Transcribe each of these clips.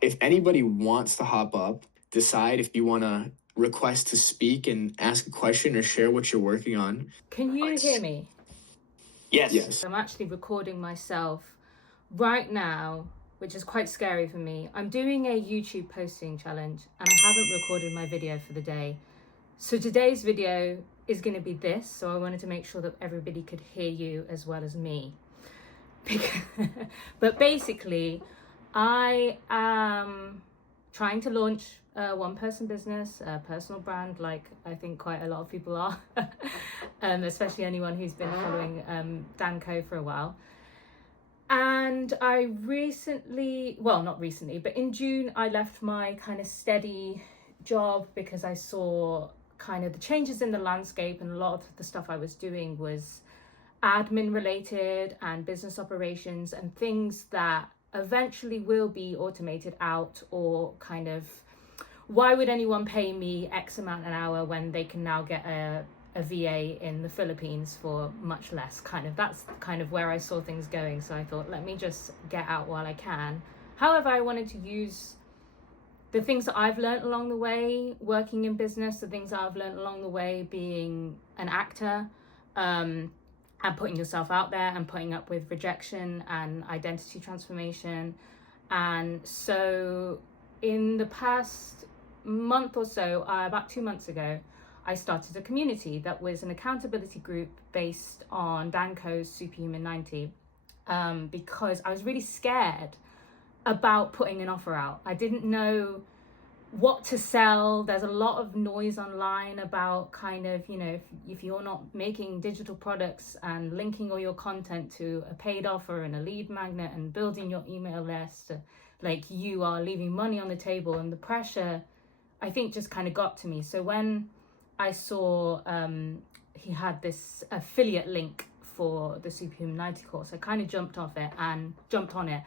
If anybody wants to hop up, decide if you want to request to speak and ask a question or share what you're working on. Can you hear me? Yes. I'm actually recording myself right now, which is quite scary for me. I'm doing a YouTube posting challenge and I haven't recorded my video for the day. So today's video is going to be this. So I wanted to make sure that everybody could hear you as well as me. But basically, I am trying to launch a one-person business, a personal brand, like I think quite a lot of people are, especially anyone who's been following Danco for a while. And I recently, well, not recently, but in June, I left my kind of steady job because I saw kind of the changes in the landscape, and a lot of the stuff I was doing was admin related and business operations and things that eventually will be automated out, or kind of, why would anyone pay me X amount an hour when they can now get a VA in the Philippines for much less? Kind of, that's kind of where I saw things going. So I thought, let me just get out while I can. However, I wanted to use the things that I've learned along the way working in business, the things that I've learned along the way being an actor, and putting yourself out there and putting up with rejection and identity transformation. And so in the past month or so, about 2 months ago, I started a community that was an accountability group based on Danco's Superhuman 90, because I was really scared about putting an offer out. I didn't know what to sell. There's a lot of noise online about kind of, you know, if you're not making digital products and linking all your content to a paid offer and a lead magnet and building your email list, like, you are leaving money on the table. And the pressure, I think, just kind of got to me. So when I saw he had this affiliate link for the Superhuman 90 course, I kind of jumped on it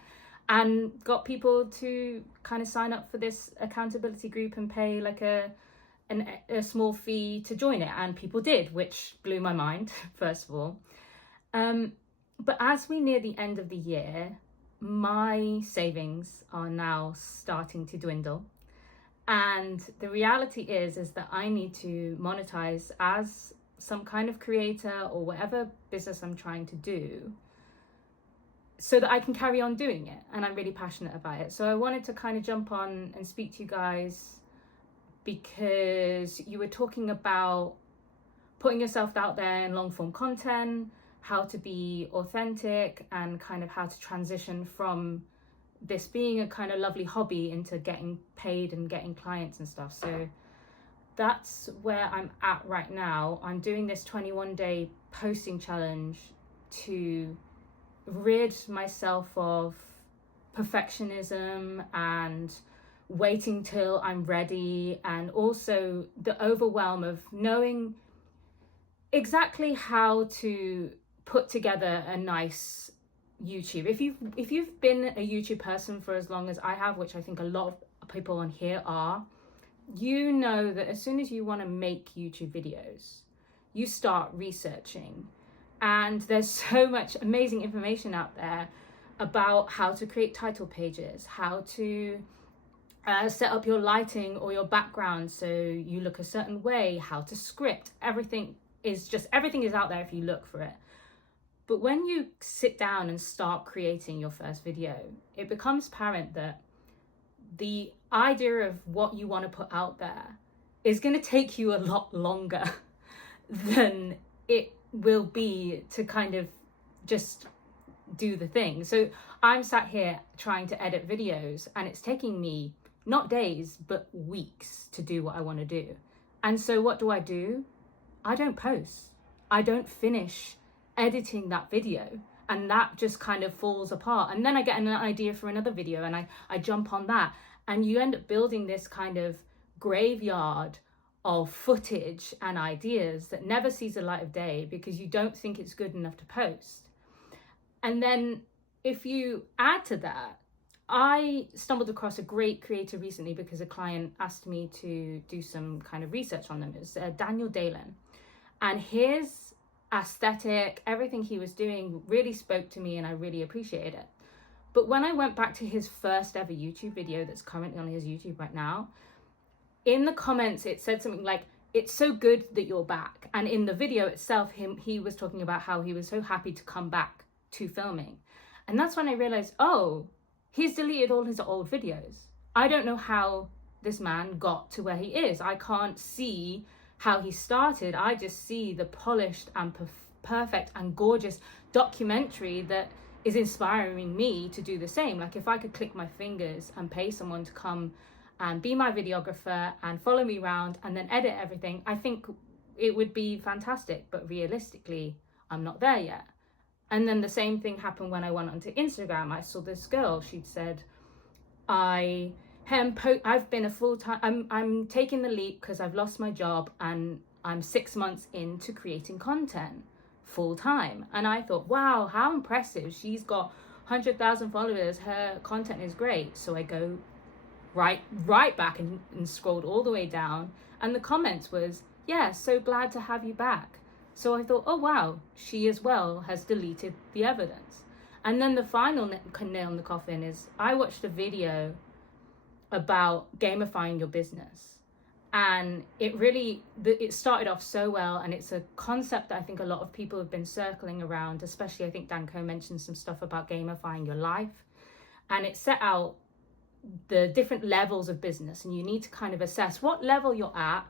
and got people to kind of sign up for this accountability group and pay like a small fee to join it. And people did, which blew my mind, first of all. But as we near the end of the year, my savings are now starting to dwindle. And the reality is that I need to monetize as some kind of creator or whatever business I'm trying to do, so that I can carry on doing it. And I'm really passionate about it. So I wanted to kind of jump on and speak to you guys, because you were talking about putting yourself out there in long form content, how to be authentic, and kind of how to transition from this being a kind of lovely hobby into getting paid and getting clients and stuff. So that's where I'm at right now. I'm doing this 21-day posting challenge to rid myself of perfectionism and waiting till I'm ready, and also the overwhelm of knowing exactly how to put together a nice YouTube. If you've been a YouTube person for as long as I have, which I think a lot of people on here are, you know that as soon as you want to make YouTube videos, you start researching. And there's so much amazing information out there about how to create title pages, how to set up your lighting or your background so you look a certain way, how to script. Everything is out there if you look for it. But when you sit down and start creating your first video, it becomes apparent that the idea of what you want to put out there is going to take you a lot longer than it will be to kind of just do the thing. So I'm sat here trying to edit videos, and it's taking me not days but weeks to do what I want to do. And so what do? I don't post. I don't finish editing that video, and that just kind of falls apart. And then I get an idea for another video and I jump on that, and you end up building this kind of graveyard of footage and ideas that never sees the light of day because you don't think it's good enough to post. And then if you add to that, I stumbled across a great creator recently because a client asked me to do some kind of research on them. It was Daniel Dalen, and his aesthetic, everything he was doing really spoke to me, and I really appreciated it. But when I went back to his first ever YouTube video that's currently on his YouTube right now, in the comments it said something like, it's so good that you're back. And in the video itself, he was talking about how he was so happy to come back to filming. And that's when I realized, oh, he's deleted all his old videos. I don't know how this man got to where he is. I can't see how he started. I just see the polished and perfect and gorgeous documentary that is inspiring me to do the same. Like, if I could click my fingers and pay someone to come and be my videographer and follow me around and then edit everything, I think it would be fantastic. But realistically, I'm not there yet. And then the same thing happened when I went onto Instagram. I saw this girl. She'd said, I've been a full-time, I'm taking the leap because I've lost my job and I'm 6 months into creating content full-time. And I thought, wow, how impressive. She's got 100,000 followers. Her content is great. So I go right back and scrolled all the way down, and the comments was, yeah, so glad to have you back. So I thought, oh wow, she as well has deleted the evidence. And then the final nail in the coffin is, I watched a video about gamifying your business, and it started off so well, and it's a concept that I think a lot of people have been circling around, especially I think Danko mentioned some stuff about gamifying your life, and it set out the different levels of business, and you need to kind of assess what level you're at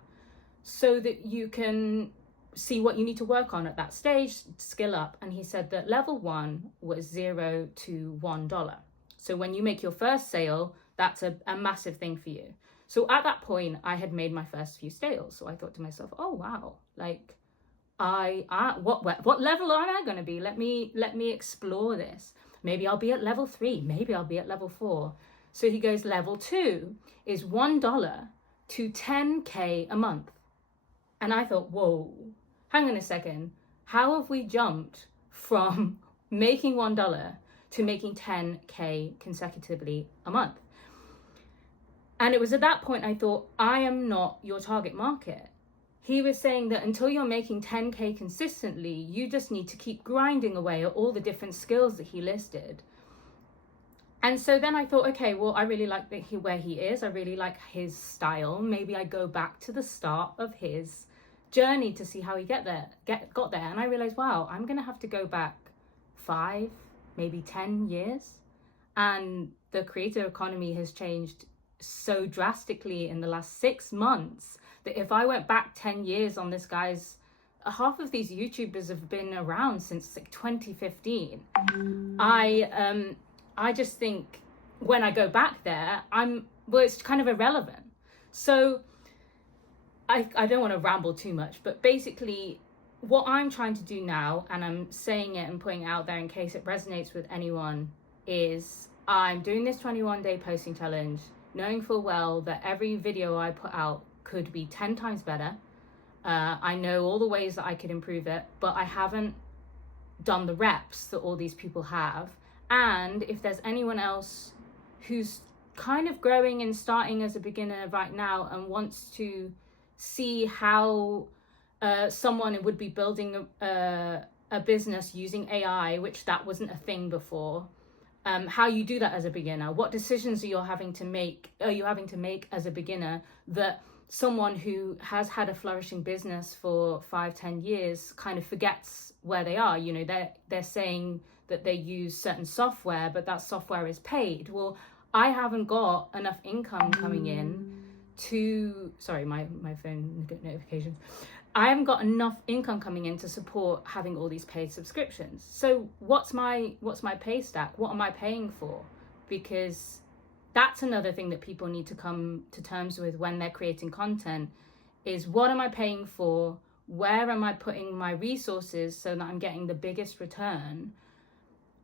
so that you can see what you need to work on at that stage, skill up. And he said that level 1 was $0 to $1. So when you make your first sale, that's a massive thing for you. So at that point, I had made my first few sales. So I thought to myself, oh wow, like what level am I going to be? Let me explore this. Maybe I'll be at level 3. Maybe I'll be at level 4. So he goes, level 2 is $1 to 10K a month. And I thought, whoa, hang on a second. How have we jumped from making $1 to making 10K consecutively a month? And it was at that point I thought, I am not your target market. He was saying that until you're making 10K consistently, you just need to keep grinding away at all the different skills that he listed. And so then I thought, okay, well, I really like where he is. I really like his style. Maybe I go back to the start of his journey to see how he got there. And I realized, wow, I'm going to have to go back 5, maybe 10 years. And the creator economy has changed so drastically in the last 6 months that if I went back 10 years on this guy's, half of these YouTubers have been around since like 2015. I just think when I go back there, it's kind of irrelevant. So I don't want to ramble too much, but basically what I'm trying to do now, and I'm saying it and putting it out there in case it resonates with anyone, is I'm doing this 21-day posting challenge, knowing full well that every video I put out could be 10 times better. I know all the ways that I could improve it, but I haven't done the reps that all these people have. And if there's anyone else who's kind of growing and starting as a beginner right now and wants to see how someone would be building a business using AI, which that wasn't a thing before, how you do that as a beginner, what decisions are you having to make as a beginner that someone who has had a flourishing business for 5-10 years kind of forgets where they are. You know, they're saying that they use certain software, but that software is paid. Well, I haven't got enough income coming in to, sorry, my phone notifications. I haven't got enough income coming in to support having all these paid subscriptions. So what's my pay stack? What am I paying for? Because that's another thing that people need to come to terms with when they're creating content, is what am I paying for? Where am I putting my resources so that I'm getting the biggest return?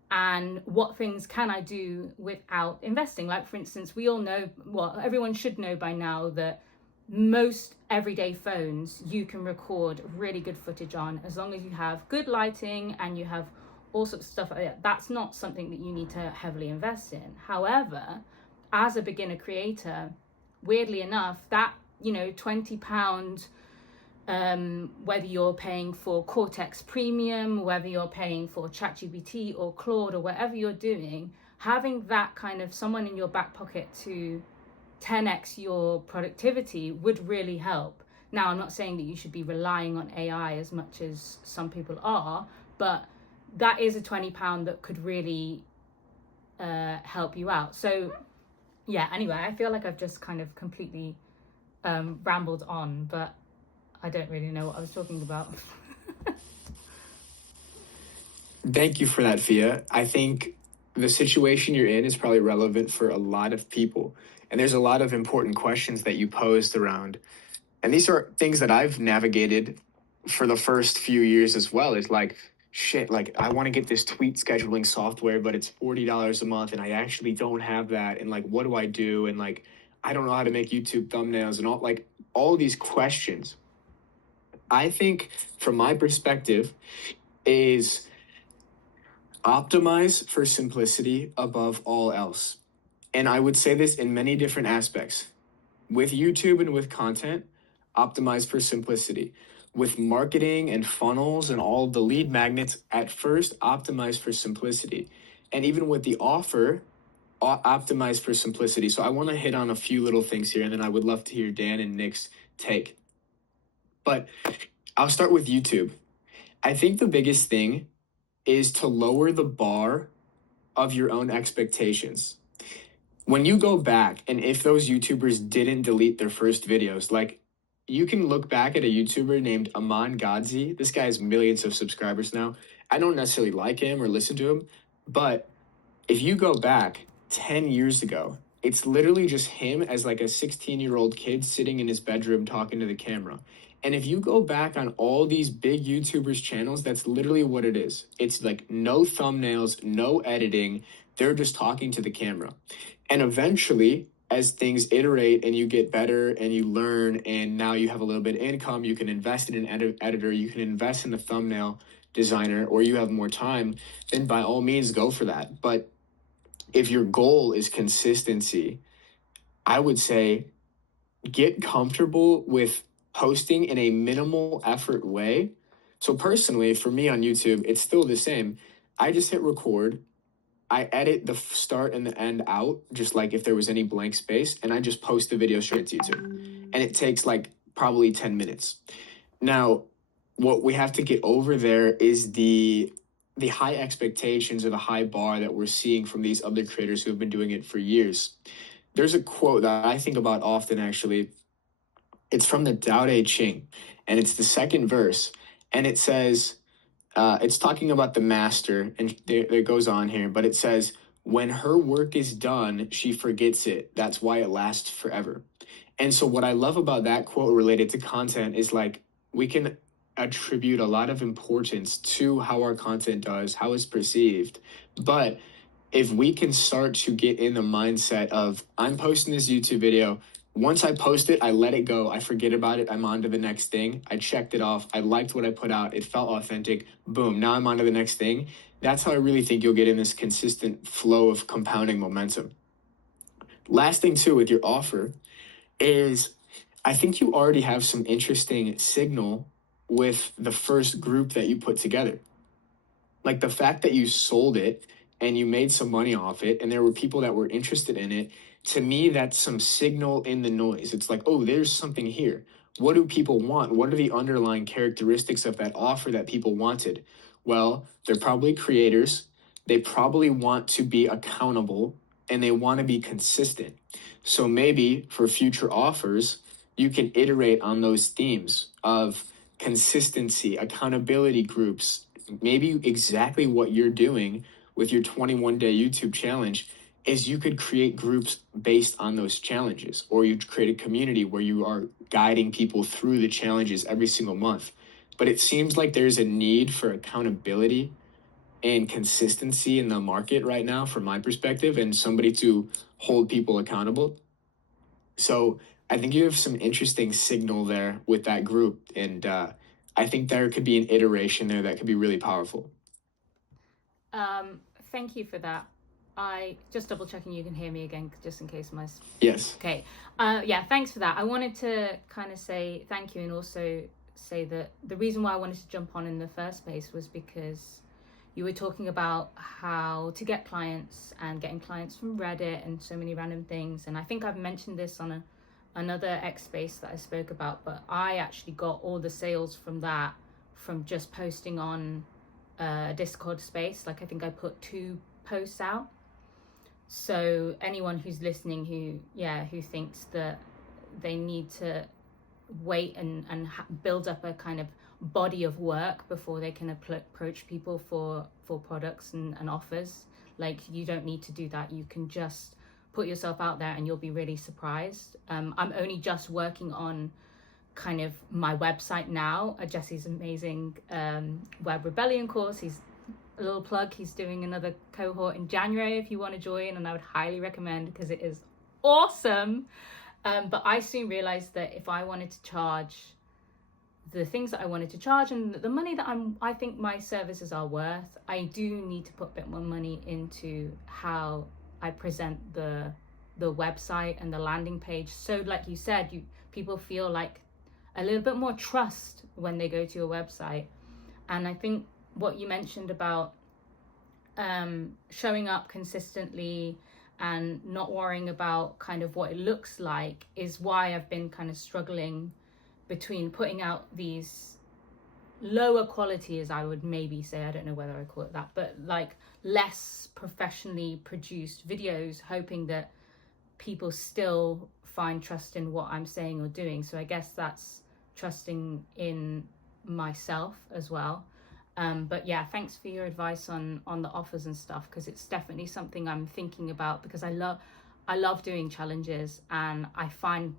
And what things can I do without investing? Like, for instance, we all know, well, everyone should know by now that most everyday phones you can record really good footage on, as long as you have good lighting and you have all sorts of stuff like that. That's not something that you need to heavily invest in. However, as a beginner creator, weirdly enough, that, £20, whether you're paying for Cortex Premium, whether you're paying for ChatGPT or Claude or whatever you're doing, having that kind of someone in your back pocket to 10x your productivity would really help. Now, I'm not saying that you should be relying on AI as much as some people are, but that is a £20 that could really help you out. So yeah, anyway, I feel like I've just kind of completely rambled on, but I don't really know what I was talking about. Thank you for that, Fia. I think the situation you're in is probably relevant for a lot of people. And there's a lot of important questions that you posed around. And these are things that I've navigated for the first few years as well. It's like, shit, like I want to get this tweet scheduling software, but it's $40 a month and I actually don't have that. And like, what do I do? And like, I don't know how to make YouTube thumbnails and all these questions. I think from my perspective is optimize for simplicity above all else. And I would say this in many different aspects. With YouTube and with content, optimize for simplicity. With marketing and funnels and all the lead magnets, at first, optimize for simplicity. And even with the offer, optimize for simplicity. So I want to hit on a few little things here, and then I would love to hear Dan and Nick's take. But I'll start with YouTube. I think the biggest thing is to lower the bar of your own expectations. When you go back, and if those YouTubers didn't delete their first videos, like you can look back at a YouTuber named Aman Gadzi. This guy has millions of subscribers now. I don't necessarily like him or listen to him, but if you go back 10 years ago, it's literally just him as like a 16-year-old kid sitting in his bedroom talking to the camera. And if you go back on all these big YouTubers' channels, that's literally what it is. It's like no thumbnails, no editing. They're just talking to the camera. And eventually, as things iterate and you get better and you learn, and now you have a little bit of income, you can invest in an editor, you can invest in a thumbnail designer, or you have more time, then by all means go for that. But if your goal is consistency, I would say get comfortable with posting in a minimal effort way. So personally, for me on YouTube, it's still the same. I just hit record. I edit the start and the end out, just like if there was any blank space, and I just post the video straight to YouTube. And it takes like probably 10 minutes. Now, what we have to get over there is the high expectations or the high bar that we're seeing from these other creators who have been doing it for years. There's a quote that I think about often, actually. It's from the Tao Te Ching, and it's the second verse. And it says, it's talking about the master, and it goes on here, but it says, when her work is done, she forgets it. That's why it lasts forever. And so what I love about that quote related to content is like we can attribute a lot of importance to how our content does, how it's perceived. But if we can start to get in the mindset of I'm posting this YouTube video, once I post it, I let it go. I forget about it. I'm on to the next thing. I checked it off. I liked what I put out. It felt authentic. Boom. Now I'm on to the next thing. That's how I really think you'll get in this consistent flow of compounding momentum. Last thing, too, with your offer is I think you already have some interesting signal with the first group that you put together. Like the fact that you sold it and you made some money off it and there were people that were interested in it, to me, that's some signal in the noise. It's like, oh, there's something here. What do people want? What are the underlying characteristics of that offer that people wanted? Well, they're probably creators. They probably want to be accountable and they want to be consistent. So maybe for future offers, you can iterate on those themes of consistency, accountability groups, maybe exactly what you're doing with your 21-day YouTube challenge is you could create groups based on those challenges, or you create a community where you are guiding people through the challenges every single month. But it seems like there's a need for accountability and consistency in the market right now, from my perspective, and somebody to hold people accountable. So I think you have some interesting signal there with that group. And I think there could be an iteration there that could be really powerful. Thank you for that. I just double checking you can hear me again, just in case my... Yes. Okay. Yeah, thanks for that. I wanted to kind of say thank you and also say that the reason why I wanted to jump on in the first place was because you were talking about how to get clients and getting clients from Reddit and so many random things. And I think I've mentioned this on another X space that I spoke about, but I actually got all the sales from that from just posting on a Discord space. Like I think I put 2 posts out. So anyone who's listening who thinks that they need to wait and build up a kind of body of work before they can approach people for products and offers, like you don't need to do that. You can just put yourself out there and you'll be really surprised. I'm only just working on kind of my website now. Jesse's amazing Web Rebellion course, he's a little plug, he's doing another cohort in January if you want to join, and I would highly recommend because it is awesome. But I soon realized that if I wanted to charge the things that I wanted to charge and the money that I think my services are worth, I do need to put a bit more money into how I present the website and the landing page. So like you said, people feel like a little bit more trust when they go to your website. And I think what you mentioned about showing up consistently and not worrying about kind of what it looks like is why I've been kind of struggling between putting out these lower quality, as I would maybe say, I don't know whether I call it that, but like less professionally produced videos, hoping that people still find trust in what I'm saying or doing. So I guess that's trusting in myself as well. But yeah, thanks for your advice on the offers and stuff, because it's definitely something I'm thinking about, because I love doing challenges, and I find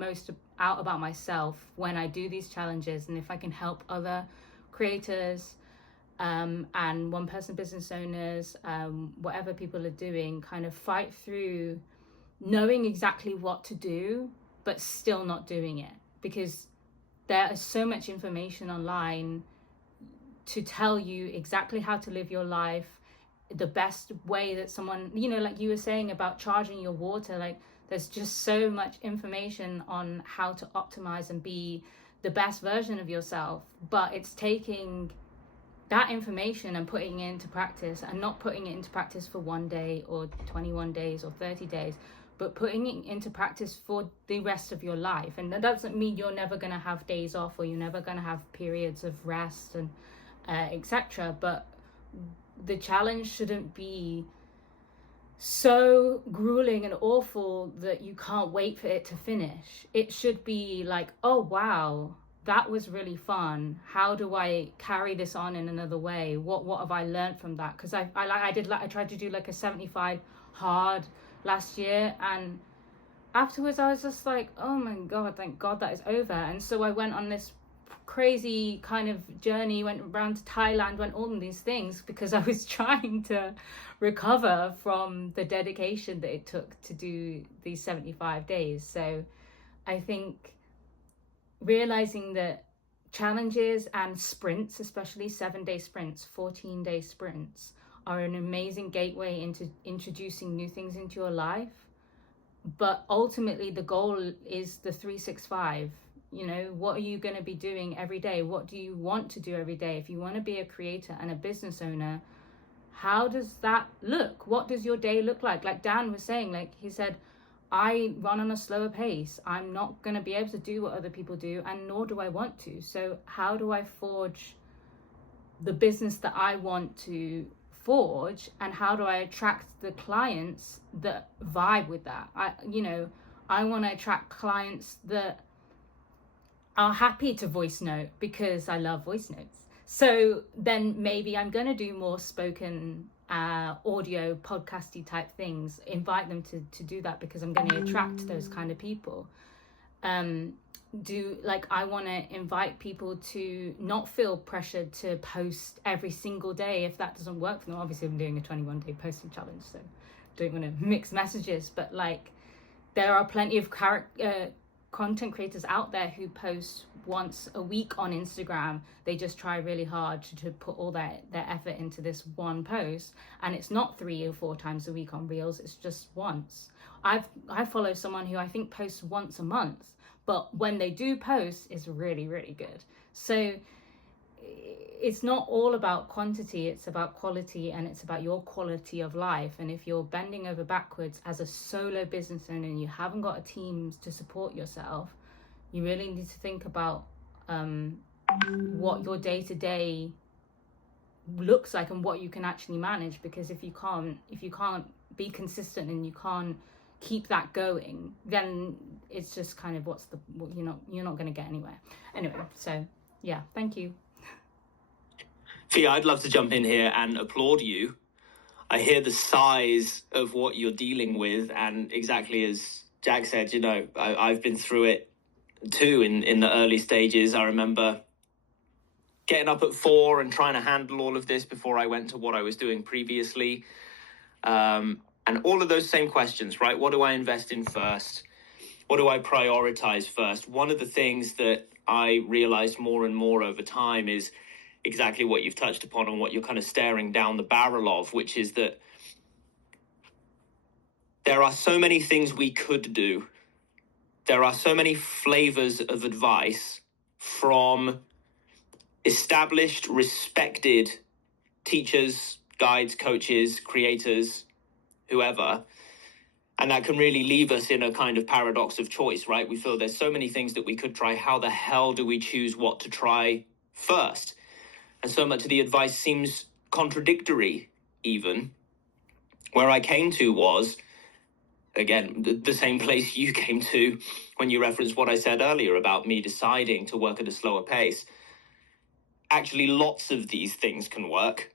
most out about myself when I do these challenges. And if I can help other creators and one-person business owners, whatever people are doing, kind of fight through knowing exactly what to do but still not doing it, because there is so much information online to tell you exactly how to live your life, the best way that someone, like you were saying about charging your water, like there's just so much information on how to optimize and be the best version of yourself. But it's taking that information and putting it into practice, and not putting it into practice for 1 day or 21 days or 30 days, but putting it into practice for the rest of your life. And that doesn't mean you're never going to have days off, or you're never going to have periods of rest and etc. But the challenge shouldn't be so grueling and awful that you can't wait for it to finish. It should be like, oh wow, that was really fun. How do I carry this on in another way? What have I learned from that? Because I tried to do like a 75 hard last year, and afterwards I was just like, oh my god, thank god that is over. And so I went on this crazy kind of journey, went around to Thailand, went all of these things, because I was trying to recover from the dedication that it took to do these 75 days. So I think realizing that challenges and sprints, especially 7-day sprints, 14-day sprints, are an amazing gateway into introducing new things into your life. But ultimately the goal is the 365. What are you going to be doing every day? What do you want to do every day? If you want to be a creator and a business owner, how does that look? What does your day look like? Like Dan was saying, like he said, I run on a slower pace. I'm not going to be able to do what other people do, and nor do I want to. So how do I forge the business that I want to forge, and how do I attract the clients that vibe with that? I want to attract clients that are happy to voice note, because I love voice notes. So then maybe I'm going to do more spoken audio podcasty type things, invite them to do that, because I'm going to attract those kind of people. I want to invite people to not feel pressured to post every single day if that doesn't work for them. Obviously I'm doing a 21-day posting challenge, so don't want to mix messages, but like there are plenty of content creators out there who post once a week on Instagram. They just try really hard to put all their effort into this one post, and it's not 3 or 4 times a week on Reels, it's just once. I follow someone who I think posts once a month, but when they do post, it's really, really good. So it's not all about quantity, it's about quality, and it's about your quality of life. And if you're bending over backwards as a solo business owner and you haven't got a team to support yourself, you really need to think about what your day-to-day looks like and what you can actually manage. Because if you can't be consistent and you can't keep that going, then it's just kind of you're not going to get anywhere anyway. So yeah, thank you. Fia, I'd love to jump in here and applaud you. I hear the size of what you're dealing with, and exactly as Jack said, I've been through it too in the early stages. I remember getting up at 4 and trying to handle all of this before I went to what I was doing previously. And all of those same questions, right? What do I invest in first? What do I prioritize first? One of the things that I realized more and more over time is exactly what you've touched upon and what you're kind of staring down the barrel of, which is that there are so many things we could do. There are so many flavors of advice from established, respected teachers, guides, coaches, creators, whoever. And that can really leave us in a kind of paradox of choice, right? We feel there's so many things that we could try. How the hell do we choose what to try first? And so much of the advice seems contradictory, even. Where I came to was, again, the same place you came to when you referenced what I said earlier about me deciding to work at a slower pace. Actually, lots of these things can work.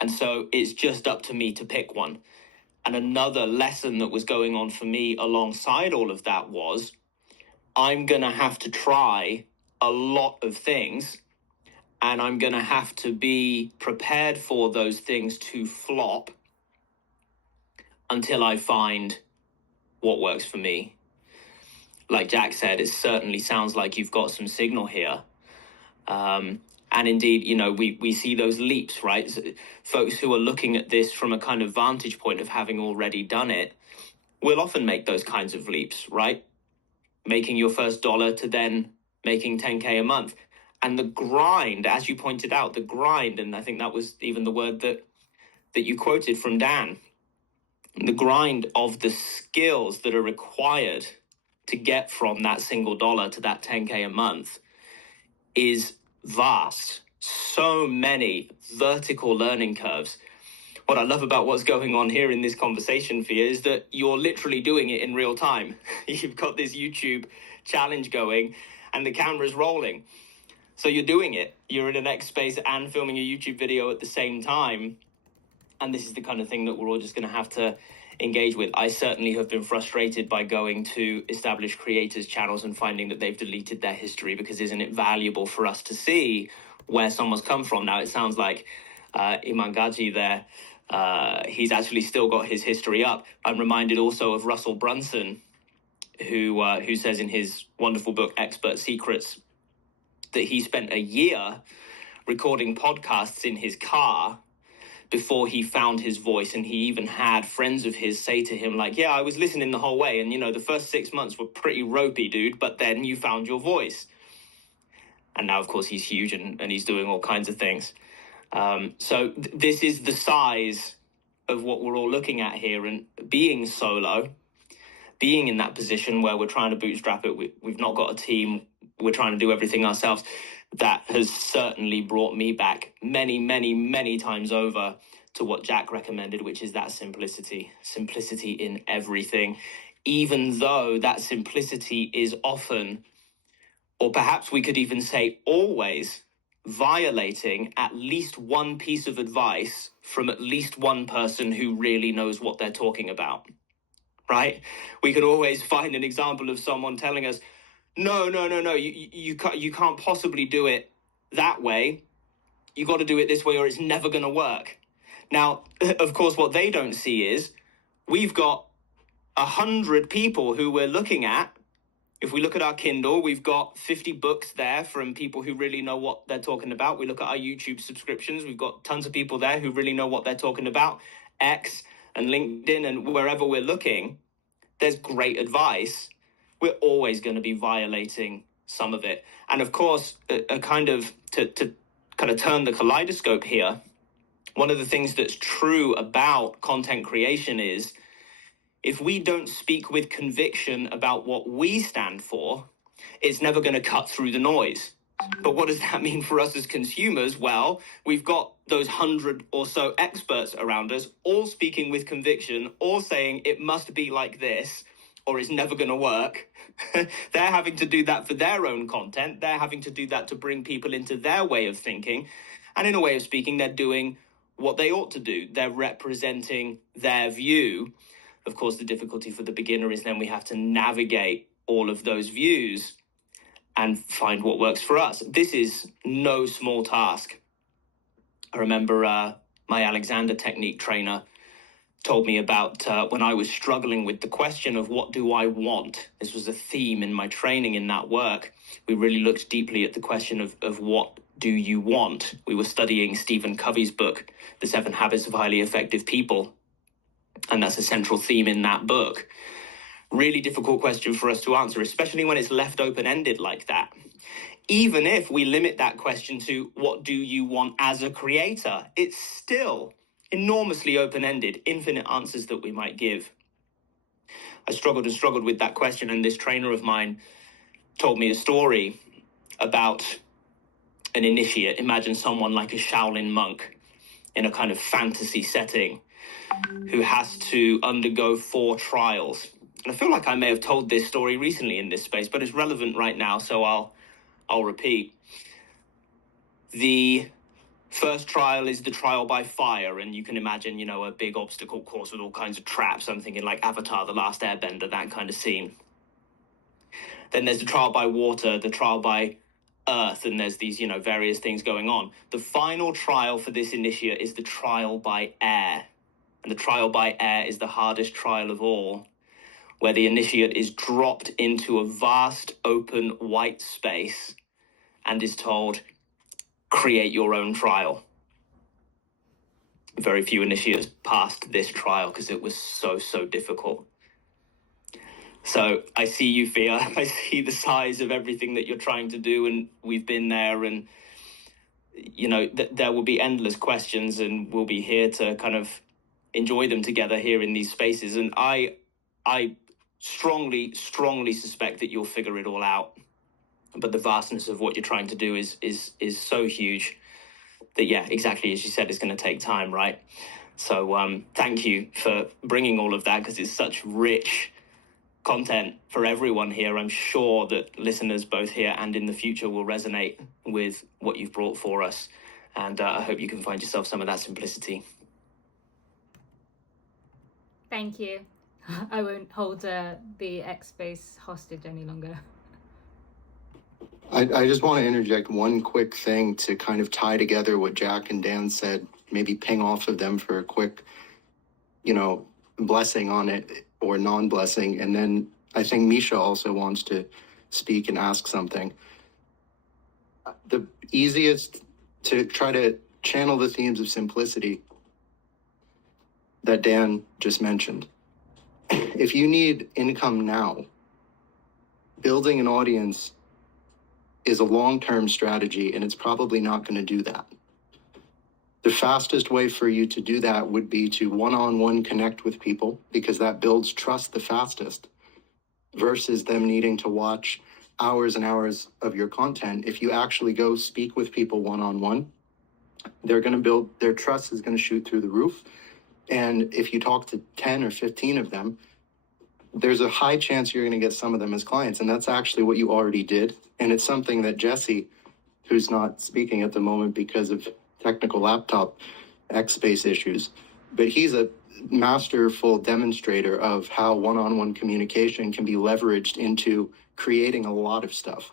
And so it's just up to me to pick one. And another lesson that was going on for me alongside all of that was, I'm going to have to try a lot of things, and I'm going to have to be prepared for those things to flop until I find what works for me. Like Jack said, it certainly sounds like you've got some signal here. And indeed, we see those leaps, right? So folks who are looking at this from a kind of vantage point of having already done it will often make those kinds of leaps, right? Making your first dollar to then making 10K a month. And the grind, as you pointed out, the grind, and I think that was even the word that you quoted from Dan, the grind of the skills that are required to get from that single dollar to that 10K a month is vast. So many vertical learning curves. What I love about what's going on here in this conversation, Fia, is that you're literally doing it in real time. You've got this YouTube challenge going and the camera's rolling. So you're doing it. You're in an X space and filming a YouTube video at the same time. And this is the kind of thing that we're all just going to have to engage with. I certainly have been frustrated by going to established creators' channels and finding that they've deleted their history, because isn't it valuable for us to see where someone's come from? Now, it sounds like Imangaji there, he's actually still got his history up. I'm reminded also of Russell Brunson, who says in his wonderful book, Expert Secrets, that he spent a year recording podcasts in his car before he found his voice. And he even had friends of his say to him, like, yeah, I was listening the whole way. And, the first 6 months were pretty ropey, dude, but then you found your voice. And now, of course, he's huge and he's doing all kinds of things. So this is the size of what we're all looking at here. And being solo, being in that position where we're trying to bootstrap it, we've not got a team, we're trying to do everything ourselves, that has certainly brought me back many, many, many times over to what Jack recommended, which is that simplicity in everything, even though that simplicity is often, or perhaps we could even say always, violating at least one piece of advice from at least one person who really knows what they're talking about, right? We could always find an example of someone telling us, no, you can't possibly do it that way. You got to do it this way or it's never going to work. Now, of course, what they don't see is we've got 100 people who we're looking at. If we look at our Kindle, we've got 50 books there from people who really know what they're talking about. We look at our YouTube subscriptions. We've got tons of people there who really know what they're talking about. X and LinkedIn and wherever we're looking, there's great advice. We're always going to be violating some of it. And of course, a kind of to kind of turn the kaleidoscope here, one of the things that's true about content creation is if we don't speak with conviction about what we stand for, it's never going to cut through the noise. But what does that mean for us as consumers? Well, we've got those 100 or so experts around us, all speaking with conviction, all saying it must be like this, or it's never going to work. They're having to do that for their own content. They're having to do that to bring people into their way of thinking. And in a way of speaking, they're doing what they ought to do. They're representing their view. Of course, the difficulty for the beginner is then we have to navigate all of those views and find what works for us. This is no small task. I remember my Alexander Technique trainer told me about when I was struggling with the question of what do I want? This was a theme in my training in that work. We really looked deeply at the question of what do you want? We were studying Stephen Covey's book, The 7 Habits of Highly Effective People. And that's a central theme in that book. Really difficult question for us to answer, especially when it's left open-ended like that. Even if we limit that question to what do you want as a creator, it's still enormously open-ended, infinite answers that we might give. I struggled and struggled with that question, and this trainer of mine told me a story about an initiate. Imagine someone like a Shaolin monk in a kind of fantasy setting who has to undergo 4 trials. And I feel like I may have told this story recently in this space, but it's relevant right now, so I'll repeat. The first trial is the trial by fire, and you can imagine, a big obstacle course with all kinds of traps. I'm thinking like Avatar, The Last Airbender, that kind of scene. Then there's the trial by water, the trial by earth, and there's these, various things going on. The final trial for this initiate is the trial by air. And the trial by air is the hardest trial of all, where the initiate is dropped into a vast open white space and is told, create your own trial. Very few initiates passed this trial because it was so difficult. So I see you, Fia. I see the size of everything that you're trying to do, and we've been there, and there will be endless questions, and we'll be here to kind of enjoy them together here in these spaces. And I strongly suspect that you'll figure it all out. But the vastness of what you're trying to do is so huge that, yeah, exactly as you said, it's going to take time, right? So thank you for bringing all of that, because it's such rich content for everyone here. I'm sure that listeners both here and in the future will resonate with what you've brought for us. And I hope you can find yourself some of that simplicity. Thank you. I won't hold the X space hostage any longer. I just want to interject one quick thing to kind of tie together what Jack and Dan said, maybe ping off of them for a quick, blessing on it or non-blessing. And then I think Misha also wants to speak and ask something. The easiest to try to channel the themes of simplicity that Dan just mentioned. If you need income now, building an audience is a long-term strategy, and it's probably not going to do that. The fastest way for you to do that would be to one-on-one connect with people, because that builds trust the fastest, versus them needing to watch hours and hours of your content. If you actually go speak with people one-on-one, they're going to build, their trust is going to shoot through the roof. And if you talk to 10 or 15 of them, there's a high chance you're going to get some of them as clients. And that's actually what you already did. And it's something that Jesse, who's not speaking at the moment because of technical laptop X-Space issues, but he's a masterful demonstrator of how one-on-one communication can be leveraged into creating a lot of stuff.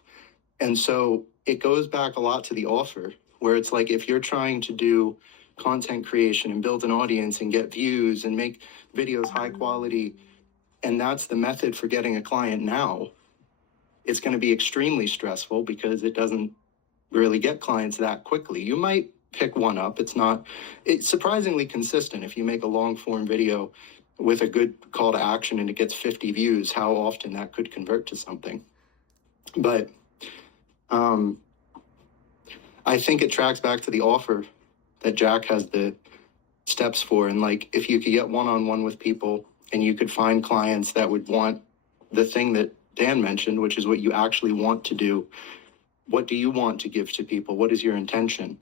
And so it goes back a lot to the offer, where it's like, if you're trying to do content creation and build an audience and get views and make videos high quality, and that's the method for getting a client now, it's going to be extremely stressful because it doesn't really get clients that quickly. You might pick one up. It's surprisingly consistent. If you make a long form video with a good call to action and it gets 50 views, how often that could convert to something. But I I think it tracks back to the offer that Jack has the steps for. And like, if you could get one-on-one with people and you could find clients that would want the thing that Dan mentioned, which is what you actually want to do. What do you want to give to people? What is your intention?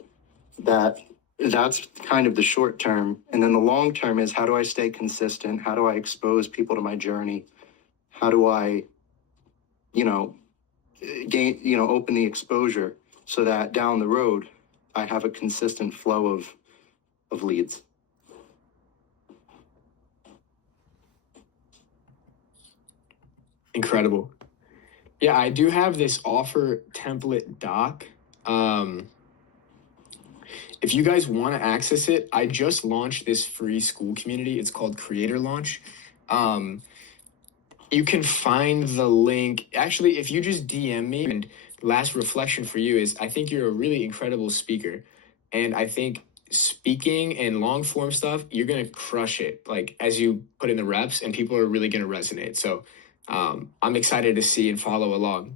That's kind of the short term. And then the long term is, how do I stay consistent? How do I expose people to my journey? How do I, open the exposure so that down the road, I have a consistent flow of leads. Incredible. Yeah, I do have this offer template doc. If you guys want to access it, I just launched this free school community. It's called Creator Launch. You can find the link. Actually, if you just DM me, and last reflection for you is, I think you're a really incredible speaker. And I think speaking and long form stuff, you're going to crush it. Like, as you put in the reps, and people are really going to resonate. So I'm excited to see and follow along.